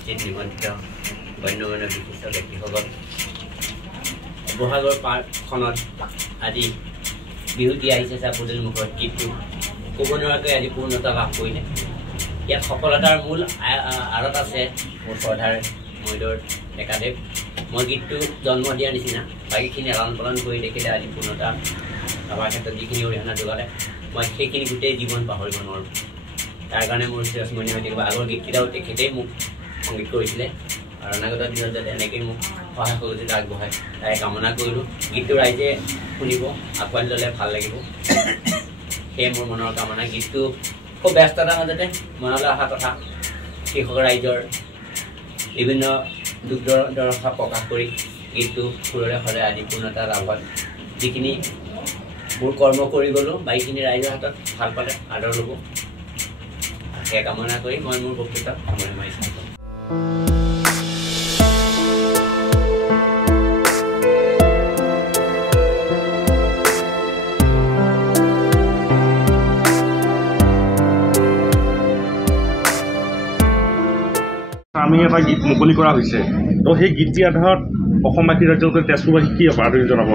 উপস্থিত নিমন্ত্ৰিত গণ্যমান্য বিশিষ্ট ব্যক্তিসকল বহাগৰ পাৰখনত আজি বিহুতি আহিছে পদূলি মুখত গীতটো ক'ব নোৱাৰাকৈ আজি পূৰ্ণতা লাভ কৰিলে। ইয়াত সফলতাৰ মূল আঁৰত আছে মোৰ শ্ৰদ্ধাৰ মৈদৰ ডেকাদেৱ। মই গীতটো জন্ম দিয়াৰ নিচিনা বাকীখিনি লালন পালন কৰি দেখিলে আজি পূৰ্ণতা লাভাৰ ক্ষেত্ৰত যিখিনি অৰিহণা যোগালে মই সেইখিনি গোটেই জীৱন পাহৰিব নোৱাৰোঁ। তাৰ কাৰণে মোৰ চিৰস্মৰণীয় হৈ থাকিব। আগৰ গীতকেইটাও তেখেতেই মোক সংগীত কৰিছিলে আৰু অনাগত দিনত যাতে এনেকৈয়ে মোক সহায় সহযোগিতা আগবঢ়ায় তাই কামনা কৰিলোঁ। গীতটো ৰাইজে শুনিব, আঁকোৱালি ল'লে ভাল লাগিব, সেয়ে মোৰ মনৰ কামনা। গীতটো খুব ব্যস্ততাৰ মাজতে মনলৈ অহা কথা কৃষক ৰাইজৰ বিভিন্ন দুখ দৰসা প্ৰকাশ কৰি গীতটো সুৰৰে সদায় আজি পূৰ্ণতা লাভত যিখিনি মোৰ কৰ্ম কৰি গ'লোঁ বাকীখিনি ৰাইজৰ হাতত ভাল পালে আদৰ ল'ব, সেয়া কামনা কৰি মই মোৰ বক্তৃতা সামৰণি মাৰিছোঁ। আমি এটা গীত মুকলি কৰা হৈছে, তো সেই গীতটিৰ আধাৰত অসমবাসী ৰাজ্যৰ তেজপুৰবাসীক কি অপৰাধী জনাব?